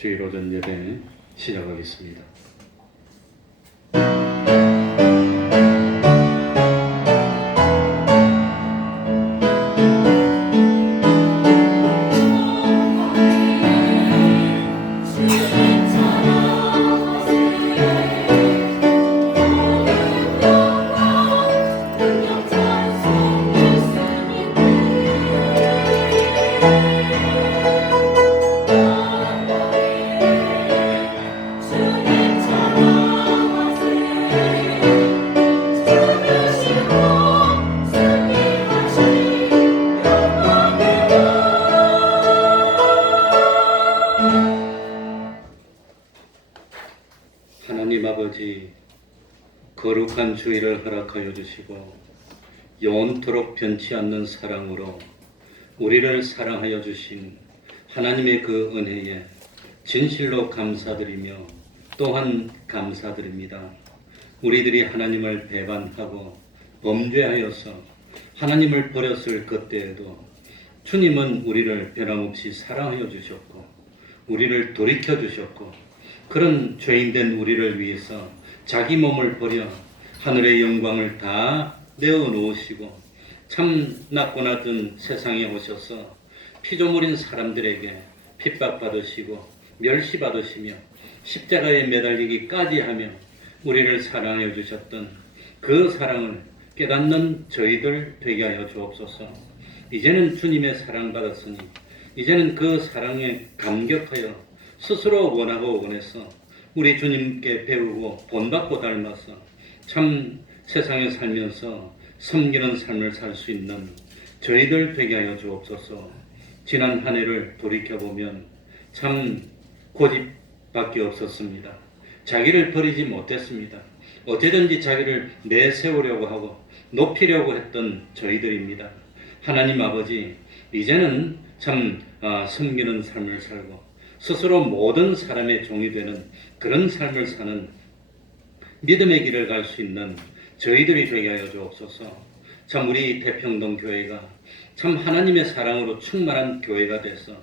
주일 오전 예배 시작하겠습니다. 하나님 아버지, 거룩한 주일을 허락하여 주시고 영원토록 변치 않는 사랑으로 우리를 사랑하여 주신 하나님의 그 은혜에 진실로 감사드리며 또한 감사드립니다. 우리들이 하나님을 배반하고 범죄하여서 하나님을 버렸을 그때에도 주님은 우리를 변함없이 사랑하여 주셨고 우리를 돌이켜 주셨고 그런 죄인된 우리를 위해서 자기 몸을 버려 하늘의 영광을 다 내어놓으시고 참 낮고 낮은 세상에 오셔서 피조물인 사람들에게 핍박받으시고 멸시받으시며 십자가에 매달리기까지 하며 우리를 사랑해 주셨던 그 사랑을 깨닫는 저희들 되게 하여 주옵소서. 이제는 주님의 사랑받았으니 이제는 그 사랑에 감격하여 스스로 원하고 원해서 우리 주님께 배우고 본받고 닮아서 참 세상에 살면서 섬기는 삶을 살 수 있는 저희들 되게 하여 주옵소서. 지난 한 해를 돌이켜보면 참 고집밖에 없었습니다. 자기를 버리지 못했습니다. 어디든지 자기를 내세우려고 하고 높이려고 했던 저희들입니다. 하나님 아버지, 이제는 참 섬기는 삶을 살고 스스로 모든 사람의 종이 되는 그런 삶을 사는 믿음의 길을 갈 수 있는 저희들이 되게 하여 주옵소서. 참 우리 대평동 교회가 참 하나님의 사랑으로 충만한 교회가 돼서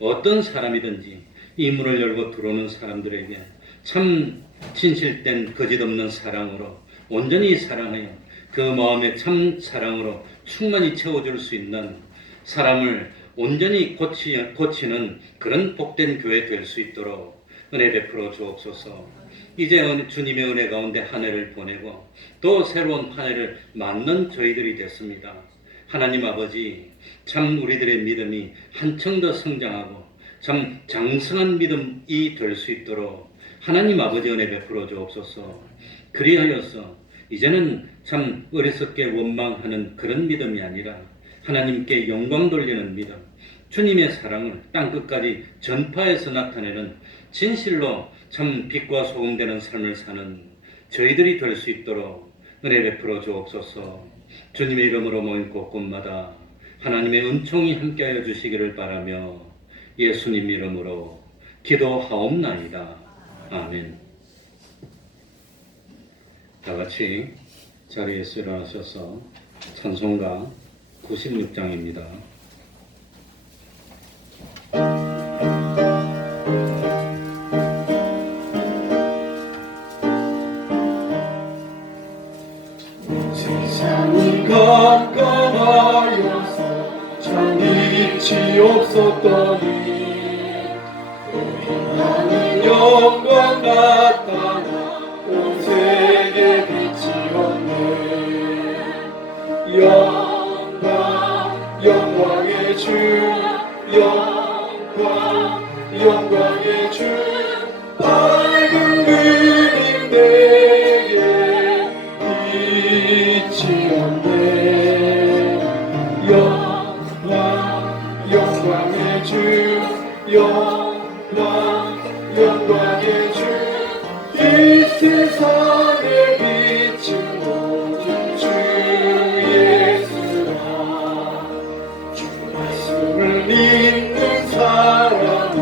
어떤 사람이든지 이 문을 열고 들어오는 사람들에게 참 진실된 거짓없는 사랑으로 온전히 사랑하여 그 마음의 참 사랑으로 충만히 채워줄 수 있는 사람을 온전히 고치는 그런 복된 교회 될 수 있도록 은혜 베풀어 주옵소서. 이제 주님의 은혜 가운데 한 해를 보내고 또 새로운 한 해를 맞는 저희들이 됐습니다. 하나님 아버지, 참 우리들의 믿음이 한층 더 성장하고 참 장성한 믿음이 될 수 있도록 하나님 아버지 은혜 베풀어 주옵소서. 그리하여서 이제는 참 어리석게 원망하는 그런 믿음이 아니라 하나님께 영광 돌리는 믿음, 주님의 사랑을 땅끝까지 전파해서 나타내는 진실로 참 빛과 소금 되는 삶을 사는 저희들이 될 수 있도록 은혜 베풀어 주옵소서. 주님의 이름으로 모인 곳곳마다 하나님의 은총이 함께하여 주시기를 바라며 예수님 이름으로 기도하옵나이다. 아멘. 다 같이 자리에서 일어나셔서 찬송가 96장입니다. 세상이 깜깜하여서 참 빛이 없었더니 하나님 영광 나타나 온 세계 빛이 없네. 영광의 주, 영광의 주, 밝은 그림 내게 빛이 없네. 영광의 주, 영광의 주, 이 세상의 빛은 모두 주 예수라. 주 말씀을 믿는 사람은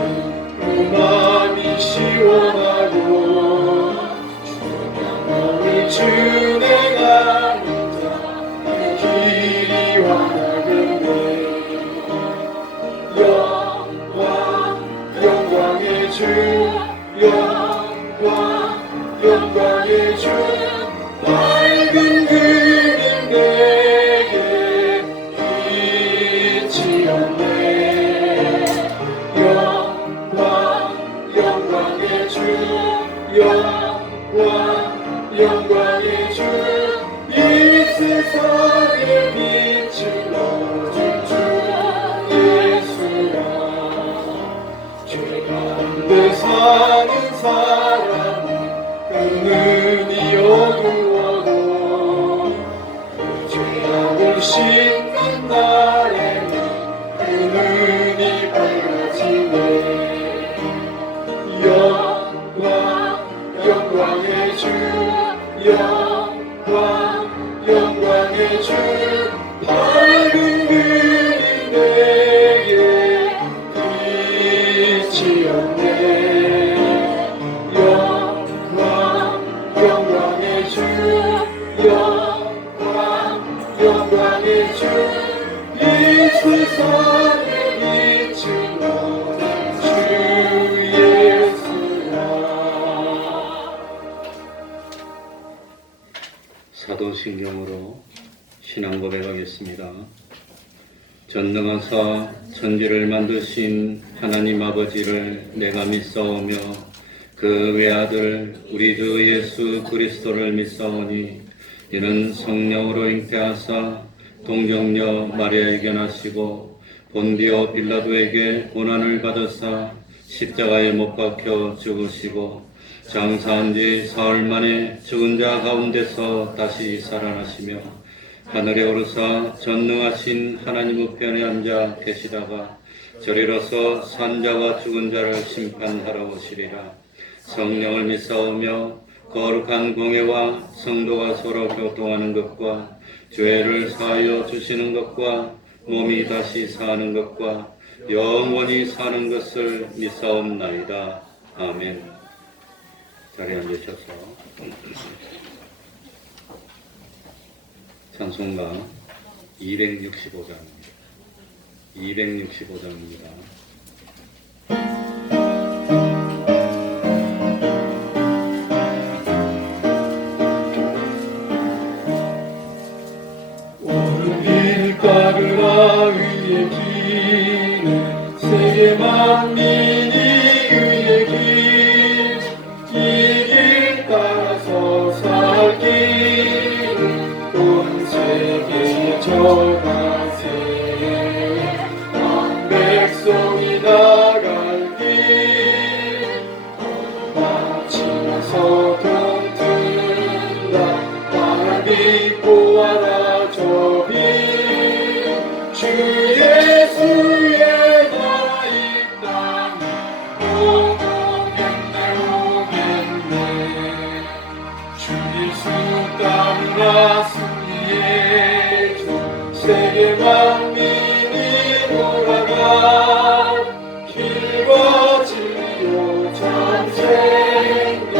그 마음이 시원하고 주 명령을 준행하는 자의 길이 완하겠네. 영광의 주 영광 영광의 주 밝은 그림 내게 빛이 없네 영광 영광의 주 영광 영광의 주 이 세상에 빛을 얻은 주 예수라 죄 가운데 사는 사람은 그 눈이 어두워도 그 죄악을 씻는 날에는 그 눈이 밝아지네 영광 영광의 주 영광 영광의 주 밝은 그림 내게 빛이 없네 영광 영광의 주 영광 영광의 주 이 세상에 빛을 얻은 주 예수라 사도신경으로 신앙 고백하겠습니다. 전능하사 천지를 만드신 하나님 아버지를 내가 믿사오며 그 외아들 우리 주 예수 그리스도를 믿사오니 이는 성령으로 잉태하사 동정녀 마리아에게 나시고 본디오 빌라도에게 고난을 받으사 십자가에 못 박혀 죽으시고 장사한 지 사흘 만에 죽은 자 가운데서 다시 살아나시며 하늘에 오르사 전능하신 하나님 우편에 앉아 계시다가 저리로서 산자와 죽은 자를 심판하러 오시리라. 성령을 믿사오며 거룩한 공회와 성도가 서로 교통하는 것과 죄를 사하여 주시는 것과 몸이 다시 사는 것과 영원히 사는 것을 믿사옵나이다. 아멘. 자리에 앉으셔서 찬송가 265장입니다. 265장입니다. 밀가루가 위에 기는 세계 만민이 위에 긴 이 길 따라서 살길 온 세계에 전하세 온 백성이 나갈 길 마치면서 동튼다 바람이 보아라 저기 주 예수의 나라 이 땅에 오겠네 주 예수 따르라 승리의 주 세계 만민이 돌아가 길과 진리요 참 생명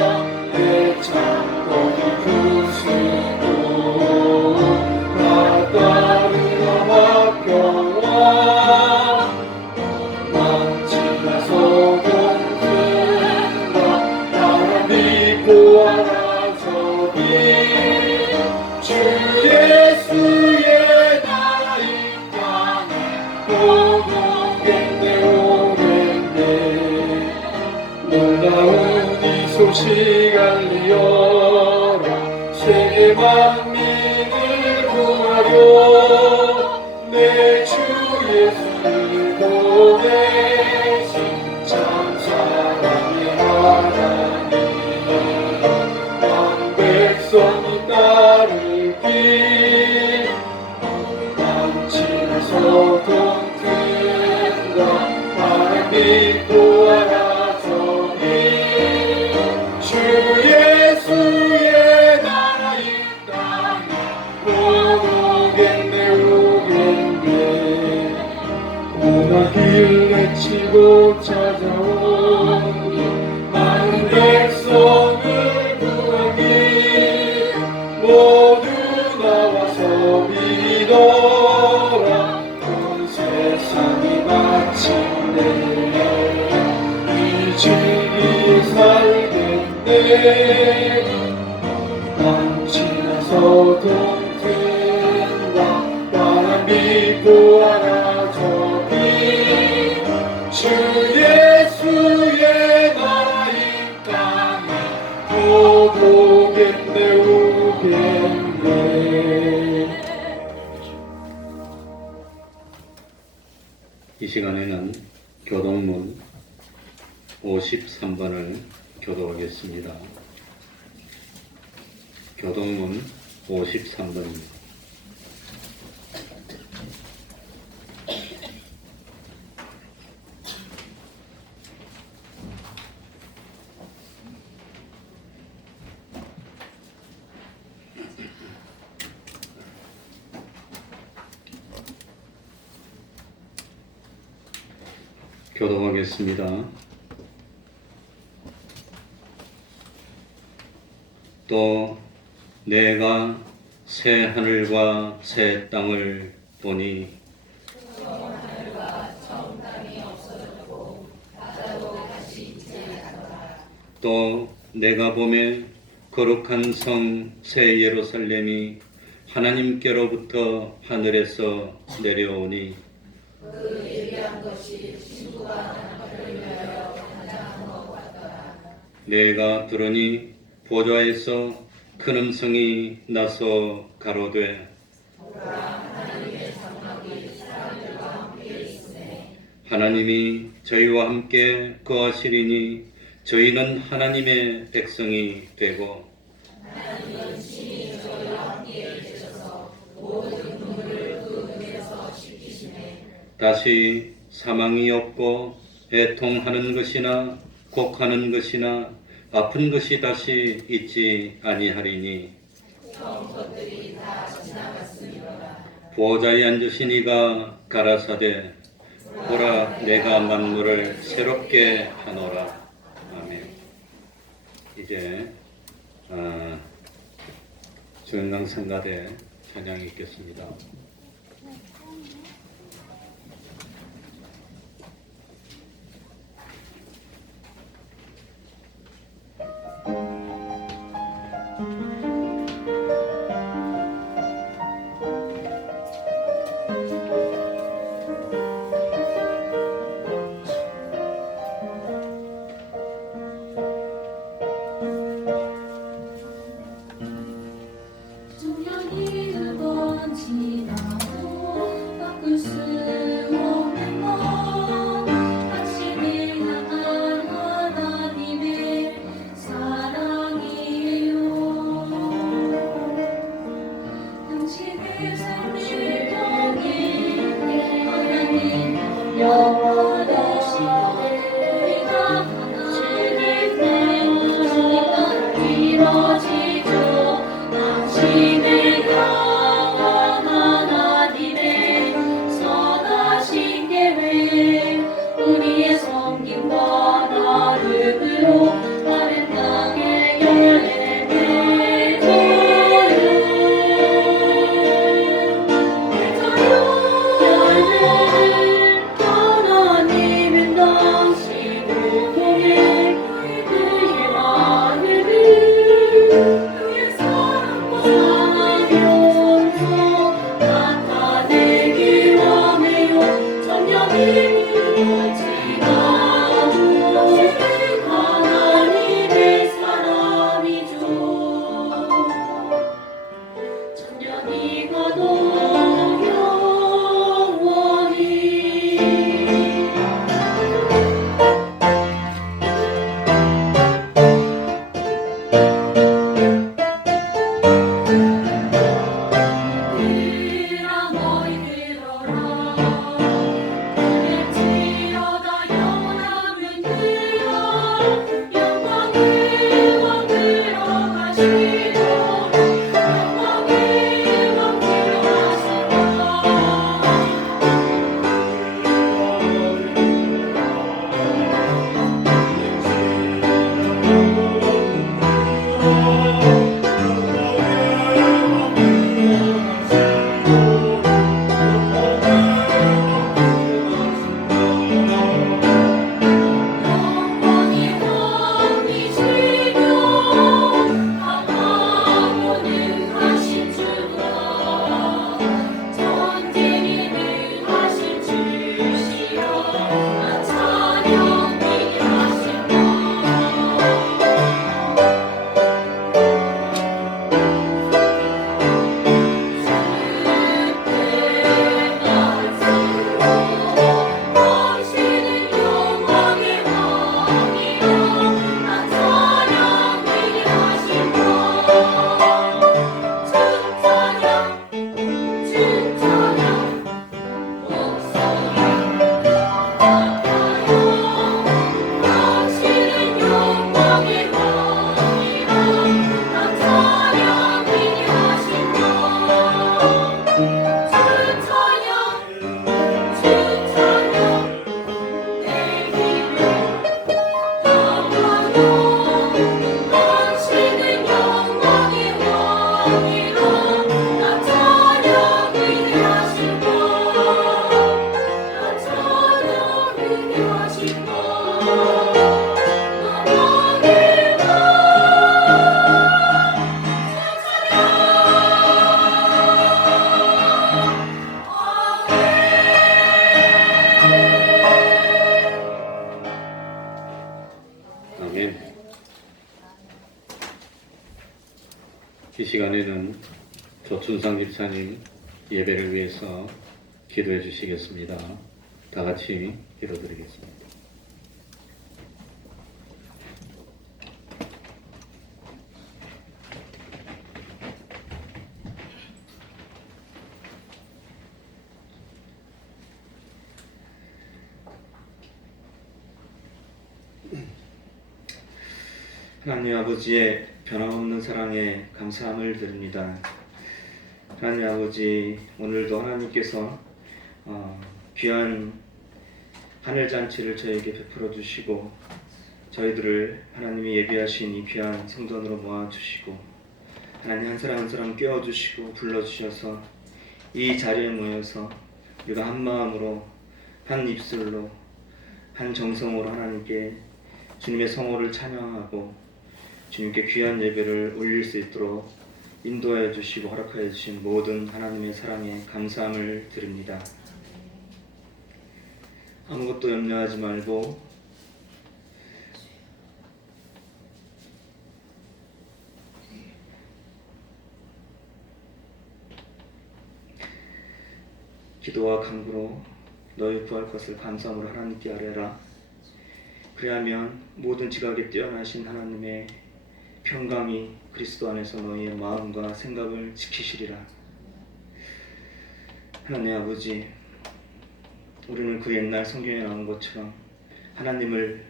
내 창고를 부수고 나 따르라 화평와 만지면서 동튼다 바람이 보아라 저기 주 예수의 나라 이 땅에 오겠네 오겠네 놀라운 이 소식 알리어라 세계 만민을 구하려 내 주 예수를 보내신 참 사랑의 하나님 왕 백성이 따를 길 만지면서 동튼다 바람이 보아라 저기 주 예수의 나라 이 땅에 오겠네 살겠네. 지나서도 된다. 나는 믿고 알아 저기 주 예수의 나라 이 땅에 오겠네 오겠네. 이 시간에는 교동문 53번을 교도하겠습니다. 교동문 53번입니다. 교도하겠습니다. 또 내가 새 하늘과 새 땅을 보니 또 내가 보매 거룩한 성 새 예루살렘이 하나님께로부터 하늘에서 내려오니 내가 들으니 보좌에서 큰 음성이 나서 가로되 하나님이 저희와 함께 거하시리니 저희는 하나님의 백성이 되고 다시 사망이 없고 애통하는 것이나 곡하는 것이나 아픈 것이 다시 있지 아니하리니 보좌에 앉으신 이가 가라사대 보라 내가 만물을 새롭게 하노라. 아멘. 이제 중앙성가대 찬양이 있겠습니다. 아멘. 이 시간에는 조춘상 집사님 예배를 위해서 기도해 주시겠습니다. 다 같이 기도드리겠습니다. 하나님 아버지의 변함없는 사랑에 감사함을 드립니다. 하나님 아버지, 오늘도 하나님께서 귀한 하늘잔치를 저에게 베풀어 주시고 저희들을 하나님이 예비하신 이 귀한 성전으로 모아주시고 하나님 한 사람 한 사람 깨워주시고 불러주셔서 이 자리에 모여서 우리가 한 마음으로 한 입술로 한 정성으로 하나님께 주님의 성호를 찬양하고 주님께 귀한 예배를 올릴 수 있도록 인도하여 주시고 허락하여 주신 모든 하나님의 사랑에 감사함을 드립니다. 아무것도 염려하지 말고 기도와 간구로 너희 구할 것을 감사함으로 하나님께 아뢰라. 그리하면 모든 지각에 뛰어나신 하나님의 평강이 그리스도 안에서 너희의 마음과 생각을 지키시리라. 하나님 아버지, 우리는 그 옛날 성경에 나온 것처럼 하나님을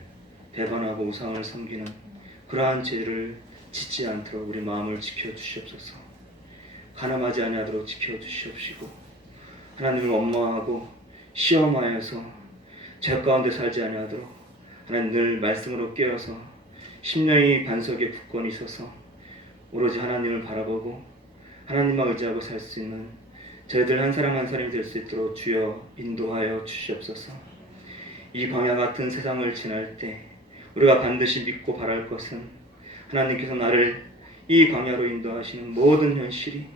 배반하고 우상을 섬기는 그러한 죄를 짓지 않도록 우리 마음을 지켜주시옵소서. 가늠하지 아니하도록 지켜주시옵시고 하나님을 원망하고 시험하여서 죄 가운데 살지 아니하도록 하나님 늘 말씀으로 깨어서 심령이 반석에 굳건히 있어서 오로지 하나님을 바라보고 하나님만 의지하고 살 수 있는 저희들 한 사람 한 사람이 될 수 있도록 주여 인도하여 주시옵소서. 이 광야 같은 세상을 지날 때 우리가 반드시 믿고 바랄 것은 하나님께서 나를 이 광야로 인도하시는 모든 현실이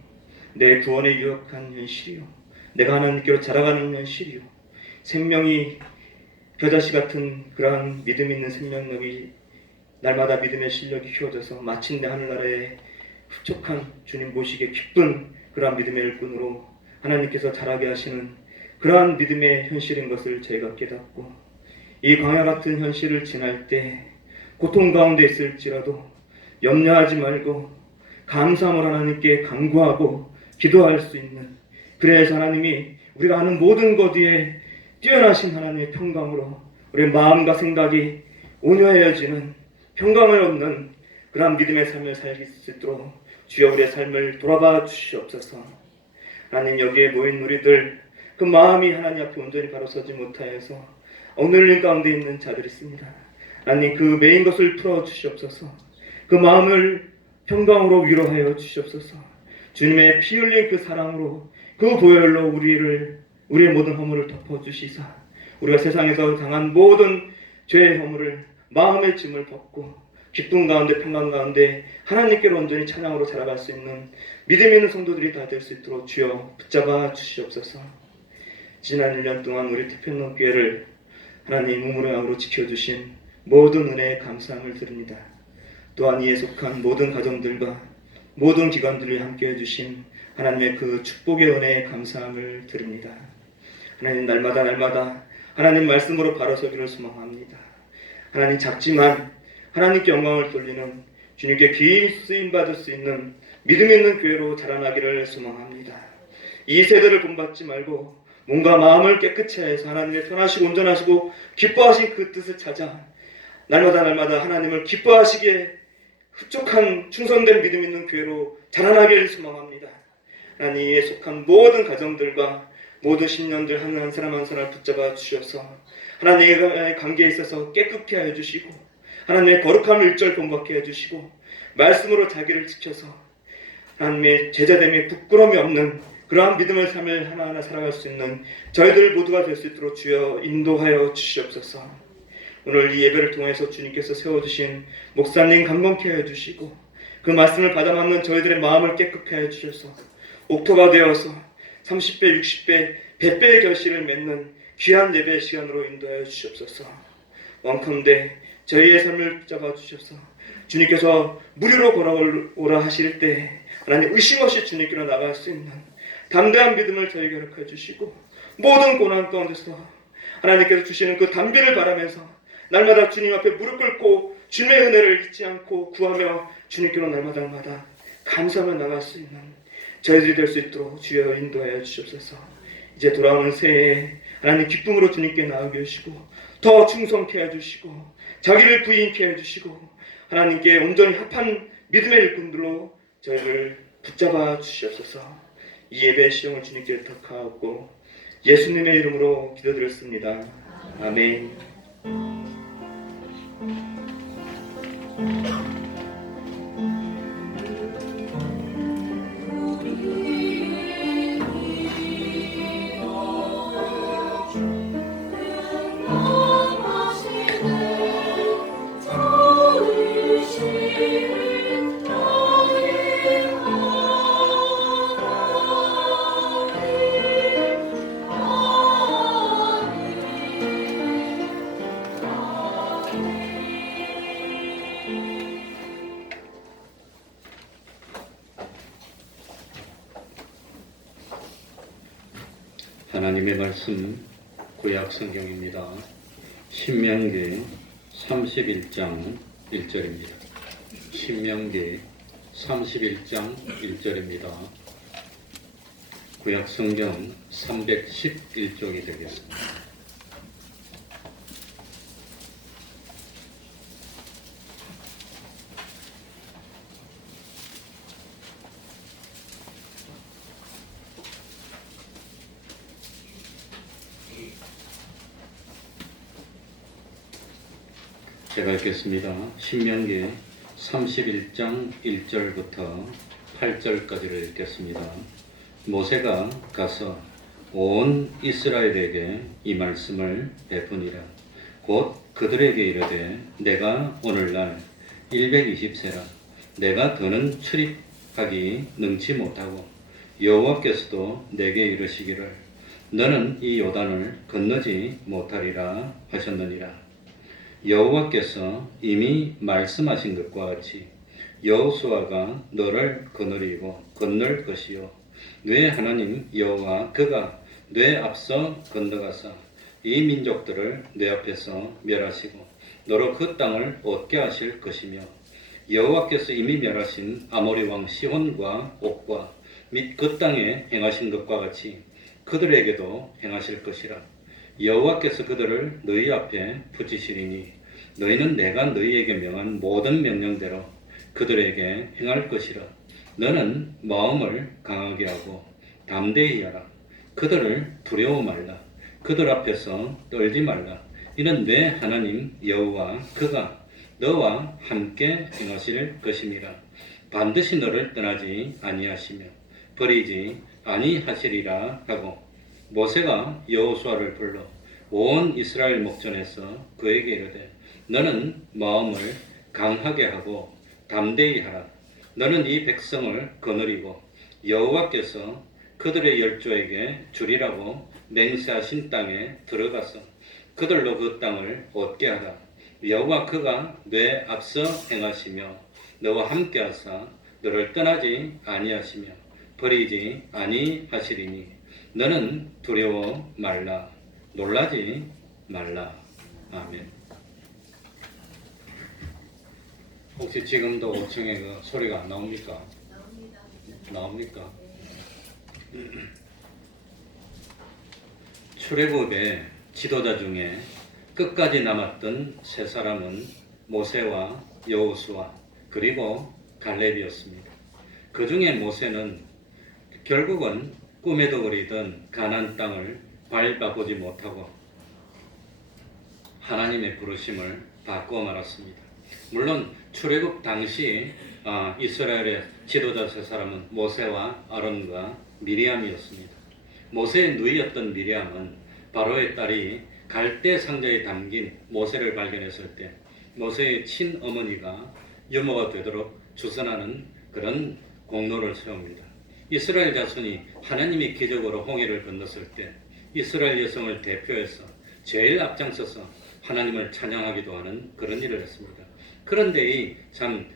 내 구원에 유혹한 현실이요, 내가 하나님께로 자라가는 현실이요, 생명이 겨자씨 같은 그러한 믿음 있는 생명력이 날마다 믿음의 실력이 키워져서 마침내 하늘나라에 흡족한 주님 보시기에 기쁜 그러한 믿음의 일꾼으로 하나님께서 자라게 하시는 그러한 믿음의 현실인 것을 저희가 깨닫고 이 광야 같은 현실을 지날 때 고통 가운데 있을지라도 염려하지 말고 감사함으로 하나님께 간구하고 기도할 수 있는, 그래서 하나님이 우리가 아는 모든 것 위에 뛰어나신 하나님의 평강으로 우리의 마음과 생각이 온유해지는 평강을 얻는 그러한 믿음의 삶을 살길 수 있도록 주여 우리의 삶을 돌아봐 주시옵소서. 하나님, 여기에 모인 우리들 그 마음이 하나님 앞에 온전히 바로 서지 못하여서 억눌린 가운데 있는 자들이 있습니다. 하나님, 그 메인 것을 풀어 주시옵소서. 그 마음을 평강으로 위로하여 주시옵소서. 주님의 피 흘린 그 사랑으로 그 보혈로 우리의 모든 허물을 덮어 주시사 우리가 세상에서 당한 모든 죄의 허물을 마음의 짐을 벗고 기쁨 가운데 평강 가운데 하나님께로 온전히 찬양으로 자라갈 수 있는 믿음 있는 성도들이 다 될 수 있도록 주여 붙잡아 주시옵소서. 지난 1년 동안 우리 태평로교회를 하나님 우물의 양으로 지켜주신 모든 은혜에 감사함을 드립니다. 또한 이에 속한 모든 가정들과 모든 기관들을 함께 해주신 하나님의 그 축복의 은혜에 감사함을 드립니다. 하나님, 날마다 하나님 말씀으로 바로 서기를 소망합니다. 하나님, 작지만 하나님께 영광을 돌리는 주님께 귀히 쓰임받을 수 있는 믿음 있는 교회로 자라나기를 소망합니다. 이 세대를 본받지 말고 몸과 마음을 깨끗이 해서 하나님의 편하시고 온전하시고 기뻐하신 그 뜻을 찾아 날마다 하나님을 기뻐하시기에 흡족한 충성된 믿음 있는 교회로 자라나기를 소망합니다. 하나님에 속한 모든 가정들과 모든 신년들 한 사람 한 사람을 붙잡아 주셔서 하나님의 관계에 있어서 깨끗게 하여 주시고 하나님의 거룩함을 일절 본받게 해주시고 말씀으로 자기를 지켜서 하나님의 제자됨에 부끄러움이 없는 그러한 믿음의 삶을 하나하나 살아갈 수 있는 저희들 모두가 될 수 있도록 주여 인도하여 주시옵소서. 오늘 이 예배를 통해서 주님께서 세워주신 목사님 감동케 해주시고 그 말씀을 받아맞는 저희들의 마음을 깨끗게 해주셔서 옥토가 되어서 30배, 60배, 100배의 결실을 맺는 귀한 예배 시간으로 인도하여 주시옵소서. 원컨대 저희의 삶을 붙잡아 주셔서 주님께서 무료로 걸어오라 하실 때 하나님 의심 없이 주님께로 나갈 수 있는 담대한 믿음을 저에게 허락해 주시고 모든 고난 가운데서 하나님께서 주시는 그 담비를 바라면서 날마다 주님 앞에 무릎 꿇고 주님의 은혜를 잊지 않고 구하며 주님께로 날마다 감사하며 나갈 수 있는 저희들이 될 수 있도록 주여 인도하여 주시옵소서. 이제 돌아오는 새해에 하나님 기쁨으로 주님께 나아게 하시고 더 충성케 해주시고 자기를 부인케 해주시고 하나님께 온전히 합한 믿음의 일꾼들로 저희를 붙잡아 주시옵소서. 이 예배의 시험을 주님께 부탁하고 예수님의 이름으로 기도드렸습니다. 아멘. 하나님의 말씀 구약 성경입니다. 신명기 31장 1절입니다. 신명기 31장 1절입니다. 구약 성경 311쪽이 되겠습니다. 제가 읽겠습니다. 신명기 31장 1절부터 8절까지를 읽겠습니다. 모세가 가서 온 이스라엘에게 이 말씀을 베푸니라. 곧 그들에게 이르되 내가 오늘날 120세라 내가 더는 출입하기 능치 못하고 여호와께서도 내게 이르시기를 너는 이 요단을 건너지 못하리라 하셨느니라. 여호와께서 이미 말씀하신 것과 같이 여호수아가 너를 건널 것이요 네 하나님 여호와 그가 네 앞서 건너가사 이 민족들을 네 앞에서 멸하시고 너로 그 땅을 얻게 하실 것이며 여호와께서 이미 멸하신 아모리 왕 시혼과 옥과 및 그 땅에 행하신 것과 같이 그들에게도 행하실 것이라. 여호와께서 그들을 너희 앞에 붙이시리니 너희는 내가 너희에게 명한 모든 명령대로 그들에게 행할 것이라. 너는 마음을 강하게 하고 담대히 하라. 그들을 두려워 말라. 그들 앞에서 떨지 말라. 이는 내 하나님 여호와 그가 너와 함께 행하실 것이니라. 반드시 너를 떠나지 아니하시며 버리지 아니하시리라 하고 모세가 여호수아를 불러 온 이스라엘 목전에서 그에게 이르되 너는 마음을 강하게 하고 담대히 하라. 너는 이 백성을 거느리고 여호와께서 그들의 열조에게 주리라고 맹세하신 땅에 들어가서 그들로 그 땅을 얻게 하라. 여호와 그가 내 앞서 행하시며 너와 함께 하사 너를 떠나지 아니하시며 버리지 아니하시리니 너는 두려워 말라. 놀라지 말라. 아멘. 혹시 지금도 5층에 그 소리가 안 나옵니까? 나옵니까? 출애굽의 지도자 중에 끝까지 남았던 세 사람은 모세와 여호수아 그리고 갈렙이었습니다. 그 중에 모세는 결국은 꿈에도 그리던 가나안 땅을 밟아보지 못하고 하나님의 부르심을 바꾸어 말았습니다. 물론 출애굽 당시 이스라엘의 지도자 세 사람은 모세와 아론과 미리암이었습니다. 모세의 누이였던 미리암은 바로의 딸이 갈대 상자에 담긴 모세를 발견했을 때 모세의 친어머니가 유모가 되도록 주선하는 그런 공로를 세웁니다. 이스라엘 자손이 하나님이 기적으로 홍해를 건넜을 때 이스라엘 여성을 대표해서 제일 앞장서서 하나님을 찬양하기도 하는 그런 일을 했습니다. 그런데 이 참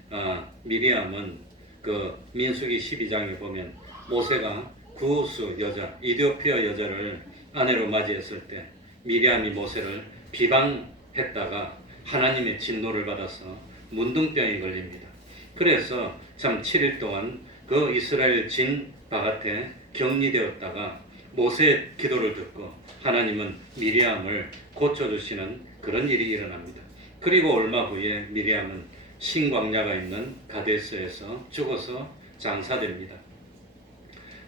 미리암은 그 민수기 12장에 보면 모세가 구스 여자 이디오피아 여자를 아내로 맞이했을 때 미리암이 모세를 비방했다가 하나님의 진노를 받아서 문둥병이 걸립니다. 그래서 참 7일 동안 그 이스라엘 진 바깥에 격리되었다가 모세의 기도를 듣고 하나님은 미리암을 고쳐주시는 그런 일이 일어납니다. 그리고 얼마 후에 미리암은 신광야가 있는 가데스에서 죽어서 장사됩니다.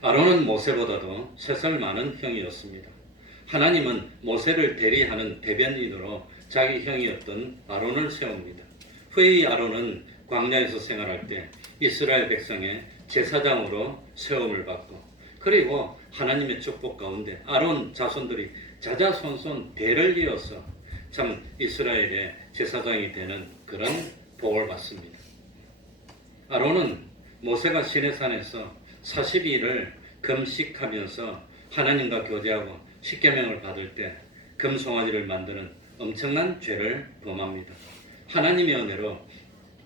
아론은 모세보다도 3살 많은 형이었습니다. 하나님은 모세를 대리하는 대변인으로 자기 형이었던 아론을 세웁니다. 후에 이 아론은 광야에서 생활할 때 이스라엘 백성의 제사장으로 세움을 받고 그리고 하나님의 축복 가운데 아론 자손들이 자자손손 대를 이어서 참 이스라엘의 제사장이 되는 그런 복을 받습니다. 아론은 모세가 시내산에서 40일을 금식하면서 하나님과 교제하고 십계명을 받을 때 금송아지를 만드는 엄청난 죄를 범합니다. 하나님의 은혜로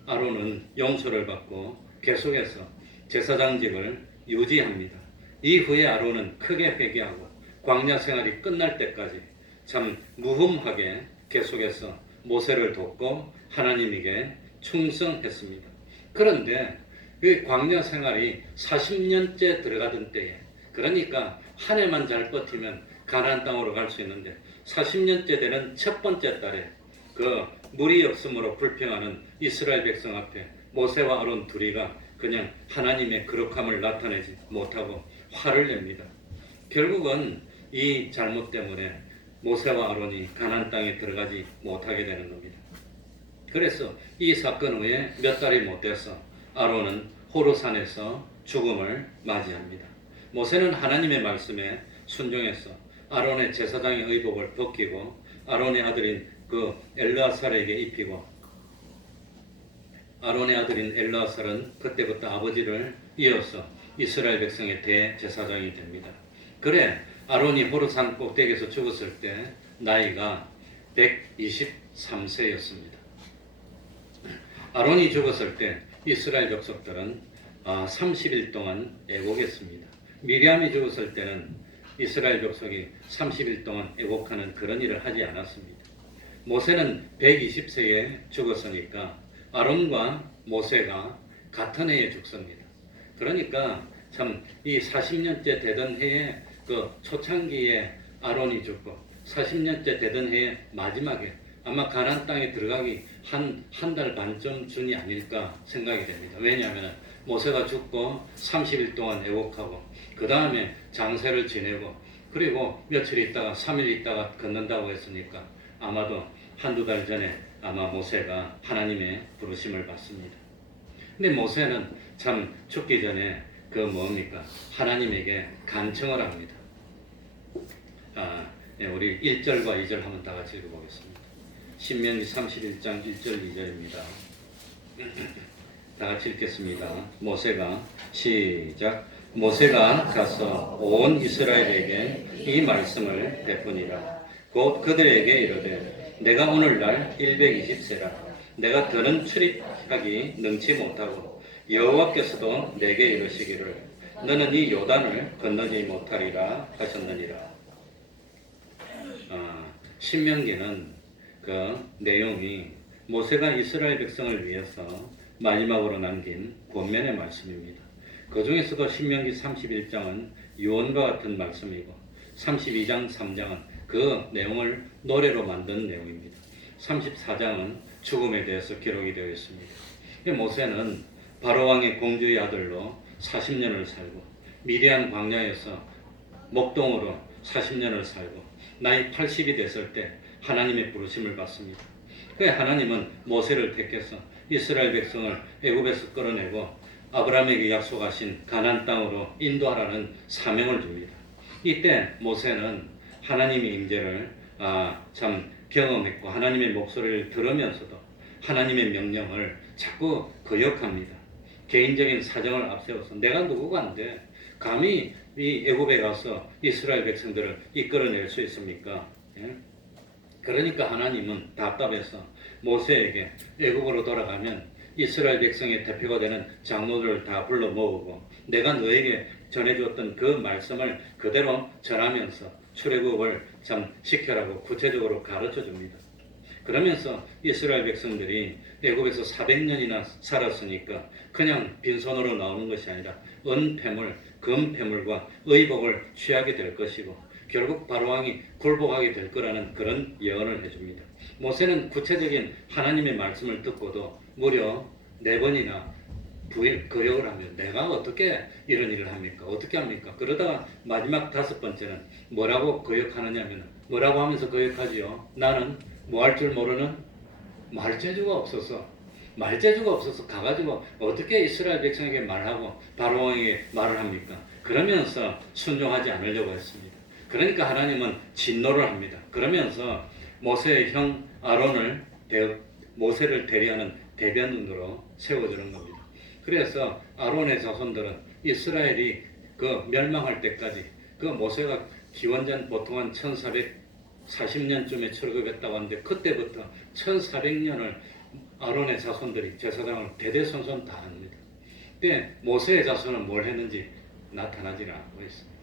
아론은 용서를 받고 계속해서 제사장직을 유지합니다. 이후에 아론은 크게 회개하고 광야 생활이 끝날 때까지 참 무흠하게 계속해서 모세를 돕고 하나님에게 충성했습니다. 그런데 이 광야 생활이 40년째 들어가던 때에 그러니까 한 해만 잘 버티면 가나안 땅으로 갈 수 있는데 40년째 되는 첫 번째 달에 그 물이 없음으로 불평하는 이스라엘 백성 앞에 모세와 아론 둘이가 그냥 하나님의 거룩함을 나타내지 못하고 화를 냅니다. 결국은 이 잘못 때문에 모세와 아론이 가나안 땅에 들어가지 못하게 되는 겁니다. 그래서 이 사건 후에 몇 달이 못 돼서 아론은 호르산에서 죽음을 맞이합니다. 모세는 하나님의 말씀에 순종해서 아론의 제사장의 의복을 벗기고 아론의 아들인 그 엘르아살에게 입히고 아론의 아들인 엘르아살은 그때부터 아버지를 이어서 이스라엘 백성의 대제사장이 됩니다. 그래 아론이 호르산 꼭대기에서 죽었을 때 나이가 123세였습니다. 아론이 죽었을 때 이스라엘 족속들은 30일 동안 애곡했습니다. 미리암이 죽었을 때는 이스라엘 족속이 30일 동안 애곡하는 그런 일을 하지 않았습니다. 모세는 120세에 죽었으니까 아론과 모세가 같은 해에 죽습니다. 그러니까 참 이 40년째 되던 해에 그 초창기에 아론이 죽고 40년째 되던 해의 마지막에 아마 가나안 땅에 들어가기 한 달 반쯤 전이 아닐까 생각이 됩니다. 왜냐하면 모세가 죽고 30일 동안 애곡하고 그 다음에 장세를 지내고 그리고 며칠 있다가 3일 있다가 걷는다고 했으니까 아마도 한두 달 전에 아마 모세가 하나님의 부르심을 받습니다. 근데 모세는 참 죽기 전에 그 뭡니까? 하나님에게 간청을 합니다. 우리 1절과 2절 한번 다 같이 읽어보겠습니다. 신명기 31장 1절 2절입니다. 다 같이 읽겠습니다. 모세가 시작. 모세가 가서 온 이스라엘에게 이 말씀을 베푸니라. 곧 그들에게 이르되 내가 오늘날 120세라. 내가 더는 출입하기 능치 못하고 여호와께서도 내게 이르시기를 너는 이 요단을 건너지 못하리라 하셨느니라. 신명기는 그 내용이 모세가 이스라엘 백성을 위해서 마지막으로 남긴 권면의 말씀입니다. 그 중에서도 신명기 31장은 유언과 같은 말씀이고 32장 3장은 그 내용을 노래로 만든 내용입니다. 34장은 죽음에 대해서 기록이 되어 있습니다. 모세는 바로왕의 공주의 아들로 40년을 살고 미디안 광야에서 목동으로 40년을 살고 나이 80이 됐을 때 하나님의 부르심을 받습니다. 그래 하나님은 모세를 택해서 이스라엘 백성을 애굽에서 끌어내고 아브라함에게 약속하신 가나안 땅으로 인도하라는 사명을 줍니다. 이때 모세는 하나님의 임재를 참 경험했고 하나님의 목소리를 들으면서도 하나님의 명령을 자꾸 거역합니다. 개인적인 사정을 앞세워서 내가 누구가 안 돼? 감히 이 애굽에 가서 이스라엘 백성들을 이끌어낼 수 있습니까? 예? 그러니까 하나님은 답답해서 모세에게 애국으로 돌아가면 이스라엘 백성의 대표가 되는 장로들을 다 불러 모으고 내가 너에게 전해주었던 그 말씀을 그대로 전하면서 출애굽을 참 시켜라고 구체적으로 가르쳐 줍니다. 그러면서 이스라엘 백성들이 애굽에서 400년이나 살았으니까 그냥 빈손으로 나오는 것이 아니라 은폐물, 금폐물과 의복을 취하게 될 것이고 결국 바로왕이 굴복하게 될 거라는 그런 예언을 해줍니다. 모세는 구체적인 하나님의 말씀을 듣고도 무려 4번이나 거역을 하며 내가 어떻게 이런 일을 합니까? 어떻게 합니까? 그러다가 마지막 5번째는 뭐라고 거역하느냐면 뭐라고 하면서 거역하지요? 나는 뭐 할 줄 모르는 말재주가 없어서 가가지고 어떻게 이스라엘 백성에게 말하고 바로왕에게 말을 합니까? 그러면서 순종하지 않으려고 했습니다. 그러니까 하나님은 진노를 합니다. 그러면서 모세의 형 아론을 모세를 대리하는 대변인으로 세워주는 겁니다. 그래서 아론의 자손들은 이스라엘이 그 멸망할 때까지 그 모세가 기원전 보통 한 1440년쯤에 출애굽했다고 하는데 그때부터 1400년을 아론의 자손들이 제사장을 대대손손 다 합니다. 근데 모세의 자손은 뭘 했는지 나타나지는 않고 있습니다.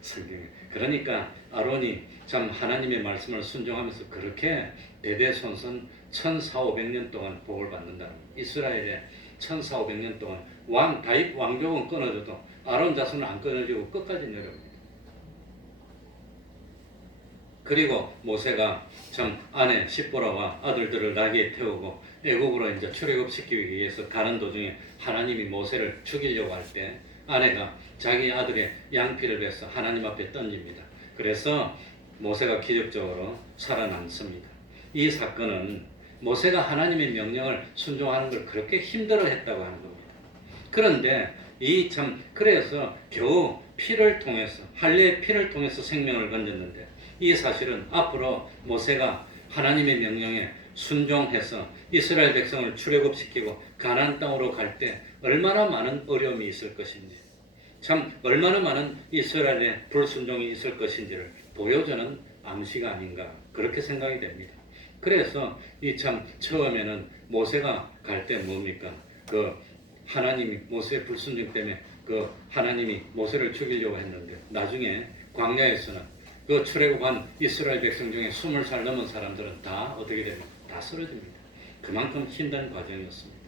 성경에. 그러니까 아론이 참 하나님의 말씀을 순종하면서 그렇게 대대손손 1400~500년 동안 복을 받는다는 거예요. 이스라엘에 1400~500년 동안 다윗 왕족은 끊어져도 아론 자손은 안 끊어지고 끝까지 내려옵니다. 그리고 모세가 참 아내 십보라와 아들들을 나귀에 태우고 애국으로 이제 출애굽시키기 위해서 가는 도중에 하나님이 모세를 죽이려고 할 때 아내가 자기 아들의 양피를 베서 하나님 앞에 던집니다. 그래서 모세가 기적적으로 살아남습니다. 이 사건은 모세가 하나님의 명령을 순종하는 걸 그렇게 힘들어했다고 하는 겁니다. 그런데 그래서 겨우 피를 통해서 할례의 피를 통해서 생명을 건졌는데 이 사실은 앞으로 모세가 하나님의 명령에 순종해서 이스라엘 백성을 출애굽시키고 가나안 땅으로 갈 때 얼마나 많은 어려움이 있을 것인지 참 얼마나 많은 이스라엘의 불순종이 있을 것인지를 보여주는 암시가 아닌가 그렇게 생각이 됩니다. 그래서 처음에는 모세가 갈 때 뭡니까? 하나님이 모세의 불순종 때문에 하나님이 모세를 죽이려고 했는데 나중에 광야에서는 출애굽한 이스라엘 백성 중에 20살 넘은 사람들은 다 어떻게 되면 다 쓰러집니다. 그만큼 힘든 과정이었습니다.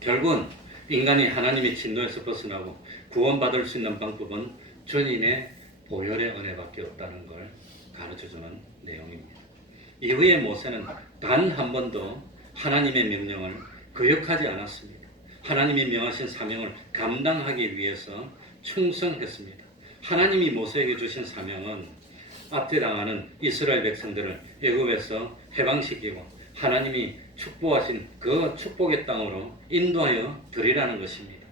결국은 인간이 하나님의 진노에서 벗어나고 구원받을 수 있는 방법은 주님의 보혈의 은혜밖에 없다는 걸 가르쳐주는 내용입니다. 이후에 모세는 단 한 번도 하나님의 명령을 거역하지 않았습니다. 하나님이 명하신 사명을 감당하기 위해서 충성했습니다. 하나님이 모세에게 주신 사명은 압제당하는 이스라엘 백성들을 애굽에서 해방시키고 하나님이 축복하신 그 축복의 땅으로 인도하여 드리라는 것입니다.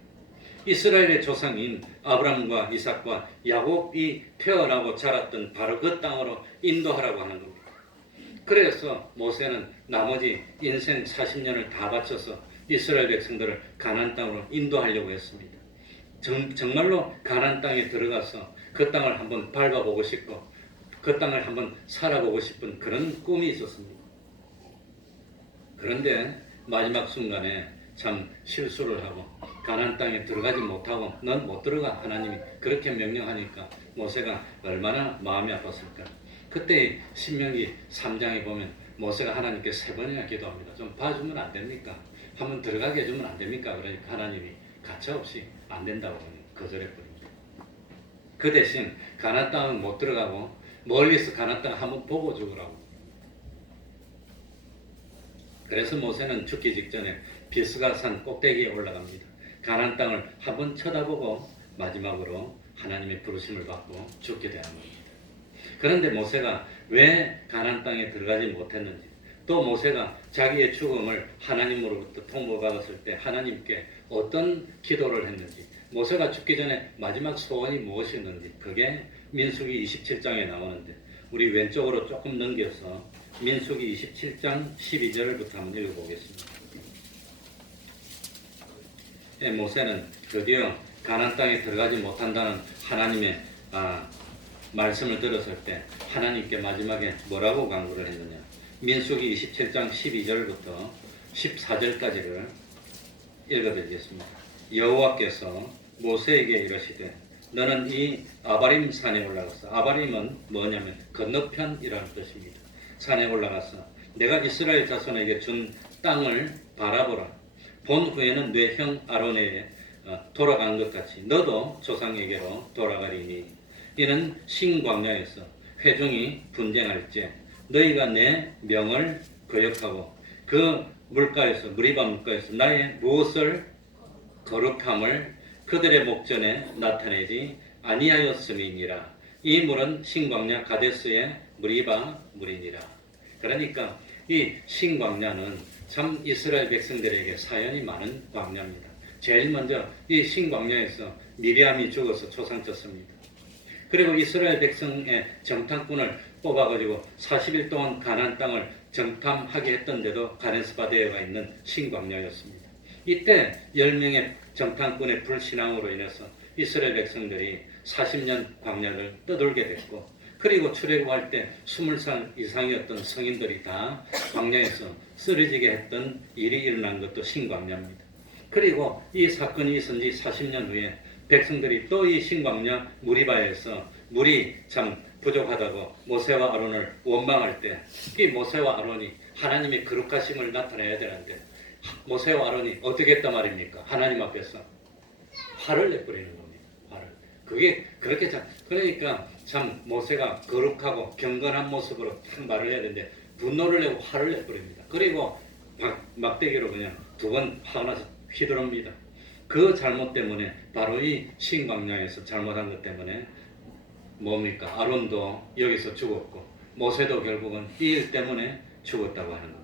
이스라엘의 조상인 아브라함과 이삭과 야곱이 태어나고 자랐던 바로 그 땅으로 인도하라고 하는 겁니다. 그래서 모세는 나머지 인생 40년을 다 바쳐서 이스라엘 백성들을 가나안 땅으로 인도하려고 했습니다. 정말로 가나안 땅에 들어가서 그 땅을 한번 밟아보고 싶고 그 땅을 한번 살아보고 싶은 그런 꿈이 있었습니다. 그런데 마지막 순간에 참 실수를 하고 가나안 땅에 들어가지 못하고 넌 못 들어가 하나님이 그렇게 명령하니까 모세가 얼마나 마음이 아팠을까. 그때 신명기 3장에 보면 모세가 하나님께 3번이나 기도합니다. 좀 봐주면 안 됩니까? 한번 들어가게 해주면 안 됩니까? 그러니까 하나님이 가차없이 안 된다고 거절해버립니다. 그 대신 가나안 땅은 못 들어가고 멀리서 가나안 땅 한번 보고 죽으라고. 그래서 모세는 죽기 직전에 비스가산 꼭대기에 올라갑니다. 가나안 땅을 한번 쳐다보고 마지막으로 하나님의 부르심을 받고 죽게 되는 겁니다. 그런데 모세가 왜 가나안 땅에 들어가지 못했는지 또 모세가 자기의 죽음을 하나님으로부터 통보받았을 때 하나님께 어떤 기도를 했는지 모세가 죽기 전에 마지막 소원이 무엇이었는지 그게 민수기 27장에 나오는데 우리 왼쪽으로 조금 넘겨서 민수기 27장 12절부터 한번 읽어보겠습니다. 모세는 드디어 가나안 땅에 들어가지 못한다는 하나님의 말씀을 들었을 때 하나님께 마지막에 뭐라고 간구를 했느냐? 민수기 27장 12절부터 14절까지를 읽어드리겠습니다. 여호와께서 모세에게 이르시되 너는 이 아바림 산에 올라가서, 아바림은 뭐냐면 건너편이라는 뜻입니다. 산에 올라가서 내가 이스라엘 자손에게 준 땅을 바라보라. 본 후에는 내 형 아론에게 돌아간 것 같이 너도 조상에게로 돌아가리니 이는 신광야에서 회중이 분쟁할 때 너희가 내 명을 거역하고 그 물가에서, 무리바 물가에서 나의 무엇을 거룩함을 그들의 목전에 나타내지 아니하였음이니라. 이 물은 신광야 가데스의 무리바 물이니라. 그러니까 이 신광야는 참 이스라엘 백성들에게 사연이 많은 광야입니다. 제일 먼저 이 신광야에서 미리암이 죽어서 초상쳤습니다. 그리고 이스라엘 백성의 정탐꾼을 뽑아가지고 40일 동안 가나안 땅을 정탐하게 했던데도 가데스 바네아가 있는 신광야였습니다. 이때 10명의 정탐꾼의 불신앙으로 인해서 이스라엘 백성들이 40년 광야를 떠돌게 됐고, 그리고 출애굽할 때 20살 이상이었던 성인들이 다 광야에서 쓰러지게 했던 일이 일어난 것도 신광야입니다. 그리고 이 사건이 있은 지 40년 후에 백성들이 또 이 신광야 무리바에서 물이 참 부족하다고 모세와 아론을 원망할 때, 이 모세와 아론이 하나님의 거룩하심을 나타내야 되는데 모세와 아론이 어떻게 했단 말입니까? 하나님 앞에서 화를 내버리는 겁니다. 화를. 그게 그렇게 그러니까 참 모세가 거룩하고 경건한 모습으로 참 말을 해야 되는데 분노를 내고 화를 내버립니다. 그리고 막대기로 그냥 두 번 화가 나서 휘두릅니다. 그 잘못 때문에 바로 이 신광야에서 잘못한 것 때문에 뭡니까? 아론도 여기서 죽었고 모세도 결국은 이 일 때문에 죽었다고 하는 겁니다.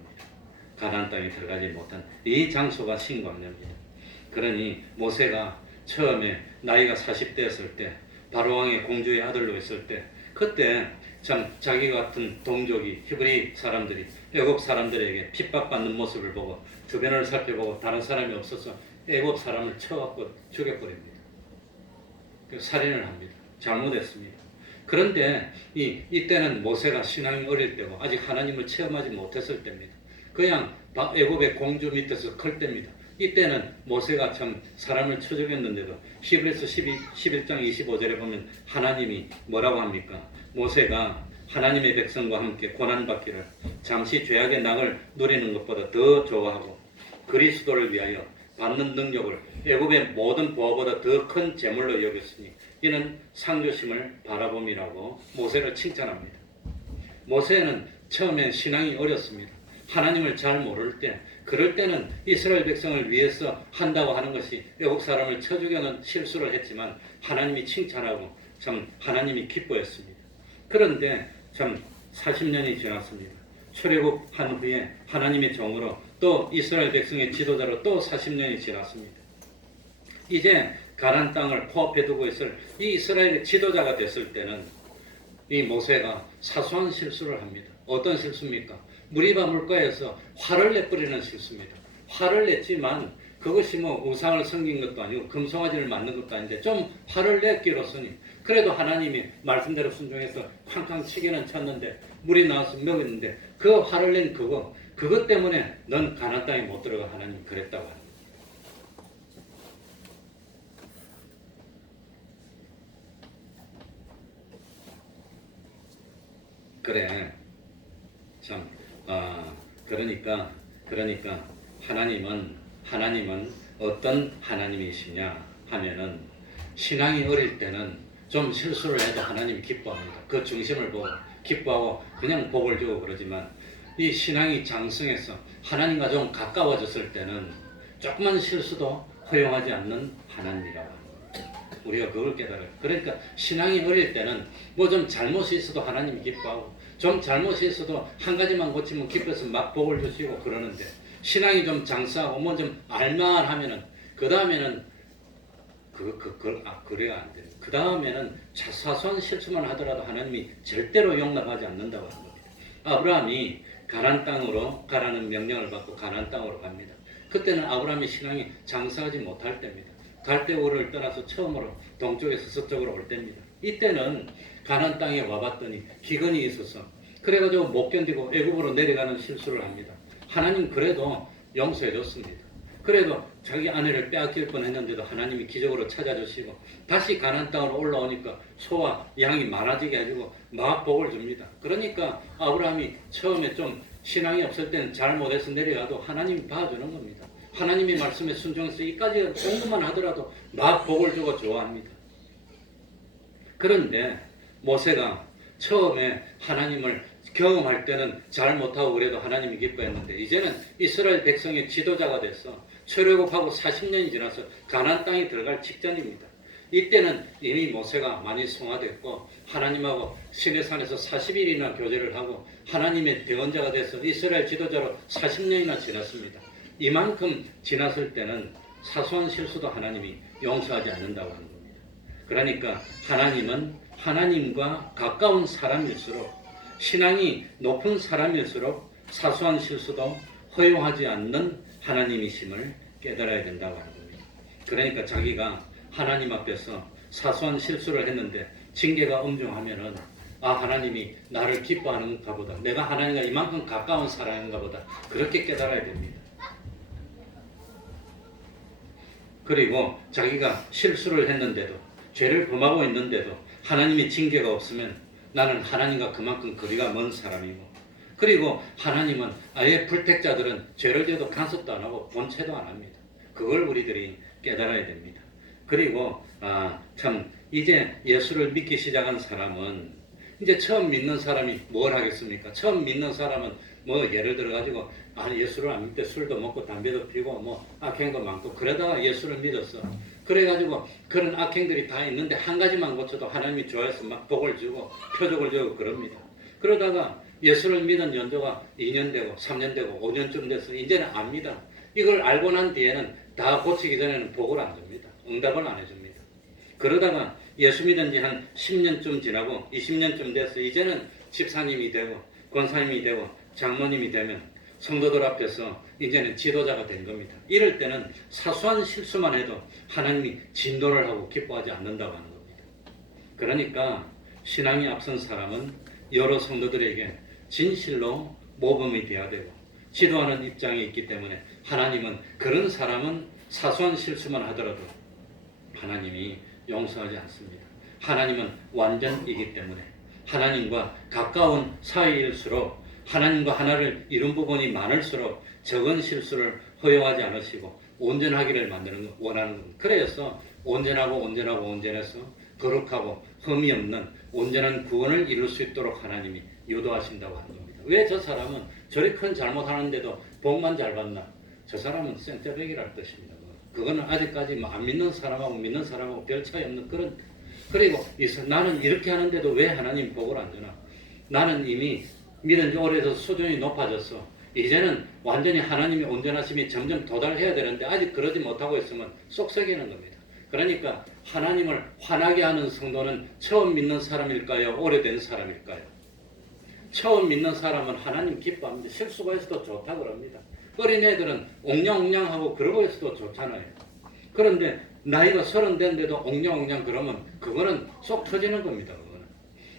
가나안 땅에 들어가지 못한 이 장소가 신광야입니다. 그러니 모세가 처음에 나이가 40대였을 때 바로왕의 공주의 아들로 있을 때 그때 참 자기 같은 동족이 히브리 사람들이 애굽 사람들에게 핍박받는 모습을 보고 주변을 살펴보고 다른 사람이 없어서 애굽 사람을 쳐갖고 죽여버립니다. 살인을 합니다. 잘못했습니다. 그런데 이때는 모세가 신앙이 어릴 때고 아직 하나님을 체험하지 못했을 때입니다. 그냥 애굽의 공주 밑에서 클 때입니다. 이때는 모세가 참 사람을 쳐 죽였는데도 히브리서 11장 25절에 보면 하나님이 뭐라고 합니까? 모세가 하나님의 백성과 함께 고난받기를 잠시 죄악의 낙을 누리는 것보다 더 좋아하고 그리스도를 위하여 받는 능력을 애굽의 모든 보화보다 더 큰 재물로 여겼으니 이는 상조심을 바라봄이라고 모세를 칭찬합니다. 모세는 처음엔 신앙이 어렸습니다. 하나님을 잘 모를 때, 그럴 때는 이스라엘 백성을 위해서 한다고 하는 것이 애국 사람을 쳐 죽여는 실수를 했지만 하나님이 칭찬하고 참 하나님이 기뻐했습니다. 그런데 참 40년이 지났습니다. 출애굽한 후에 하나님의 종으로 또 이스라엘 백성의 지도자로 또 40년이 지났습니다. 이제 가나안 땅을 코앞에 두고 있을 이 이스라엘의 지도자가 됐을 때는 이 모세가 사소한 실수를 합니다. 어떤 실수입니까? 무리바 물가에서 화를 내버리는 실수입니다. 화를 냈지만 그것이 뭐 우상을 섬긴 것도 아니고 금송아지를 만든 것도 아닌데 좀 화를 냈기로서니 그래도 하나님이 말씀대로 순종해서 쾅쾅 치기는 쳤는데 물이 나와서 먹였는데 그 화를 낸 그것 때문에 넌 가나안 땅에 못 들어가 하나님 그랬다고 합니다. 그래 참 그러니까 하나님은 어떤 하나님이시냐 하면은 신앙이 어릴 때는 좀 실수를 해도 하나님이 기뻐합니다. 그 중심을 보고 기뻐하고 그냥 복을 주고 그러지만 이 신앙이 장성해서 하나님과 좀 가까워졌을 때는 조그만 실수도 허용하지 않는 하나님이라고 합니다. 우리가 그걸 깨달아요. 그러니까 신앙이 어릴 때는 뭐 좀 잘못이 있어도 하나님이 기뻐하고 좀 잘못이 있어도 한 가지만 고치면 기뻐서 막 복을 주시고 그러는데 신앙이 좀 장성하고 뭐 좀 알만하면은 그 다음에는 그래야 안 돼요. 그 다음에는 사소한 실수만 하더라도 하나님이 절대로 용납하지 않는다고 하는 겁니다. 아브라함이 가나안 땅으로 가라는 명령을 받고 가나안 땅으로 갑니다. 그때는 아브라함의 신앙이 장성하지 못할 때입니다. 갈대우를 떠나서 처음으로 동쪽에서 서쪽으로 올 때입니다. 이때는 가나안 땅에 와봤더니 기근이 있어서 그래가지고 못 견디고 애굽으로 내려가는 실수를 합니다. 하나님 그래도 용서해 줬습니다. 그래도 자기 아내를 빼앗길 뻔했는데도 하나님이 기적으로 찾아주시고 다시 가나안 땅으로 올라오니까 소와 양이 많아지게 해주고 막 복을 줍니다. 그러니까 아브라함이 처음에 좀 신앙이 없을 때는 잘 못해서 내려가도 하나님이 봐주는 겁니다. 하나님의 말씀에 순종해서 이까지 정도만 하더라도 막 복을 주고 좋아합니다. 그런데 모세가 처음에 하나님을 경험할 때는 잘 못하고 그래도 하나님이 기뻐했는데 이제는 이스라엘 백성의 지도자가 돼서 출애굽하고 40년이 지나서 가나안 땅에 들어갈 직전입니다. 이때는 이미 모세가 많이 성화됐고 하나님하고 시내산에서 40일이나 교제를 하고 하나님의 대언자가 돼서 이스라엘 지도자로 40년이나 지났습니다. 이만큼 지났을 때는 사소한 실수도 하나님이 용서하지 않는다고 하는 겁니다. 그러니까 하나님은 하나님과 가까운 사람일수록 신앙이 높은 사람일수록 사소한 실수도 허용하지 않는 하나님이심을 깨달아야 된다고 하는 겁니다. 그러니까 자기가 하나님 앞에서 사소한 실수를 했는데 징계가 엄중하면은 하나님이 나를 기뻐하는가 보다. 내가 하나님과 이만큼 가까운 사람인가 보다. 그렇게 깨달아야 됩니다. 그리고 자기가 실수를 했는데도 죄를 범하고 있는데도 하나님의 징계가 없으면 나는 하나님과 그만큼 거리가 먼 사람이고 그리고 하나님은 아예 불택자들은 죄를 져도 간섭도 안 하고 본체도 안 합니다. 그걸 우리들이 깨달아야 됩니다. 그리고 참 이제 예수를 믿기 시작한 사람은 이제 처음 믿는 사람이 뭘 하겠습니까? 처음 믿는 사람은 뭐 예를 들어 가지고 예수를 안 믿대 술도 먹고 담배도 피고 뭐 악행도 많고 그러다가 예수를 믿었어. 그래가지고 그런 악행들이 다 있는데 한 가지만 고쳐도 하나님이 좋아해서 막 복을 주고 표적을 주고 그럽니다. 그러다가 예수를 믿은 연도가 2년 되고 3년 되고 5년쯤 돼서 이제는 압니다. 이걸 알고 난 뒤에는 다 고치기 전에는 복을 안 줍니다. 응답을 안 해줍니다. 그러다가 예수 믿은 지 한 10년쯤 지나고 20년쯤 돼서 이제는 집사님이 되고 권사님이 되고 장모님이 되면 성도들 앞에서 이제는 지도자가 된 겁니다. 이럴 때는 사소한 실수만 해도 하나님이 진도를 하고 기뻐하지 않는다고 하는 겁니다. 그러니까 신앙이 앞선 사람은 여러 성도들에게 진실로 모범이 되어야 되고 지도하는 입장에 있기 때문에 하나님은 그런 사람은 사소한 실수만 하더라도 하나님이 용서하지 않습니다. 하나님은 완전이기 때문에 하나님과 가까운 사이일수록 하나님과 하나를 이룬 부분이 많을수록 적은 실수를 허용하지 않으시고 온전하기를 원하는 겁니다. 그래서 온전해서 거룩하고 흠이 없는 온전한 구원을 이룰 수 있도록 하나님이 유도하신다고 하는 겁니다. 왜 저 사람은 저리 큰 잘못하는데도 복만 잘 받나? 저 사람은 생떼백이랄 뜻입니다. 그거는 아직까지 안 믿는 사람하고 믿는 사람하고 별 차이 없는 그런. 그리고 나는 이렇게 하는데도 왜 하나님 복을 안 주나? 나는 이미 믿은 지 오래돼서 수준이 높아졌어. 이제는 완전히 하나님의 온전하심이 점점 도달해야 되는데 아직 그러지 못하고 있으면 쏙썩이는 겁니다. 그러니까 하나님을 화나게 하는 성도는 처음 믿는 사람일까요? 오래된 사람일까요? 처음 믿는 사람은 하나님 기뻐합니다. 실수가 있어도 좋다 그럽니다. 어린애들은 옹냥옹냥하고 그러고 있어도 좋잖아요. 그런데 나이가 30 됐는데도 옹냥옹냥 그러면 그거는 쏙 터지는 겁니다. 그거는.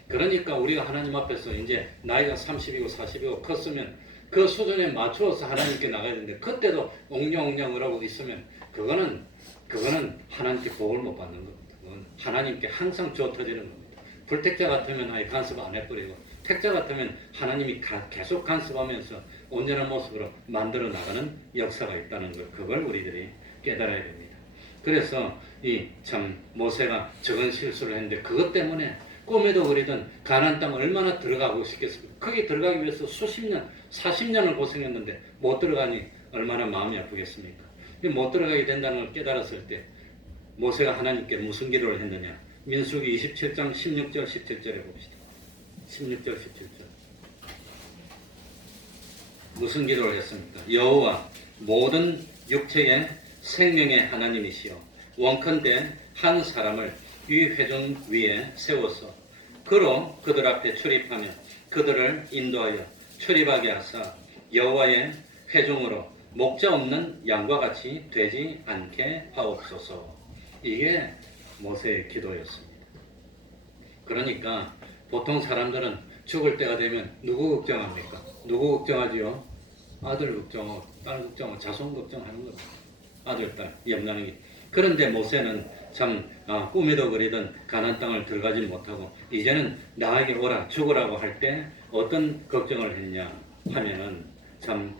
그러니까 우리가 하나님 앞에서 이제 나이가 30이고 40이고 컸으면 그 수준에 맞추어서 하나님께 나가야 되는데 그때도 옹냥옹냥을 하고 있으면 그거는 하나님께 복을 못 받는 겁니다. 그건 하나님께 항상 주어 터지는 겁니다. 불택자 같으면 아예 간섭 안 해버리고 택자 같으면 하나님이 계속 간섭하면서 온전한 모습으로 만들어 나가는 역사가 있다는 걸 그걸 우리들이 깨달아야 됩니다. 그래서 이 참 모세가 적은 실수를 했는데 그것 때문에 꿈에도 그리던 가나안 땅 얼마나 들어가고 싶겠습니까? 거기 들어가기 위해서 수십 년, 40년을 고생했는데 못 들어가니 얼마나 마음이 아프겠습니까? 못 들어가게 된다는 걸 깨달았을 때 모세가 하나님께 무슨 기도를 했느냐? 민수기 27장 16절 17절에 봅시다. 16절 17절 무슨 기도를 했습니까? 여호와 모든 육체의 생명의 하나님이시여 원컨대 한 사람을 이 회중 위에 세워서 그로 그들 앞에 출입하며 그들을 인도하여 출입하게 하사 여호와의 회중으로 목자 없는 양과 같이 되지 않게 하옵소서. 이게 모세의 기도였습니다. 그러니까 보통 사람들은 죽을 때가 되면 누구 걱정합니까? 누구 걱정하지요? 아들 걱정하고 딸 걱정하고 자손 걱정하는 거죠. 아들, 딸, 옆나라기. 그런데 모세는 참 꿈에도 그리던 가나안 땅을 들어가지 못하고 이제는 나에게 오라 죽으라고 할 때 어떤 걱정을 했냐 하면은 참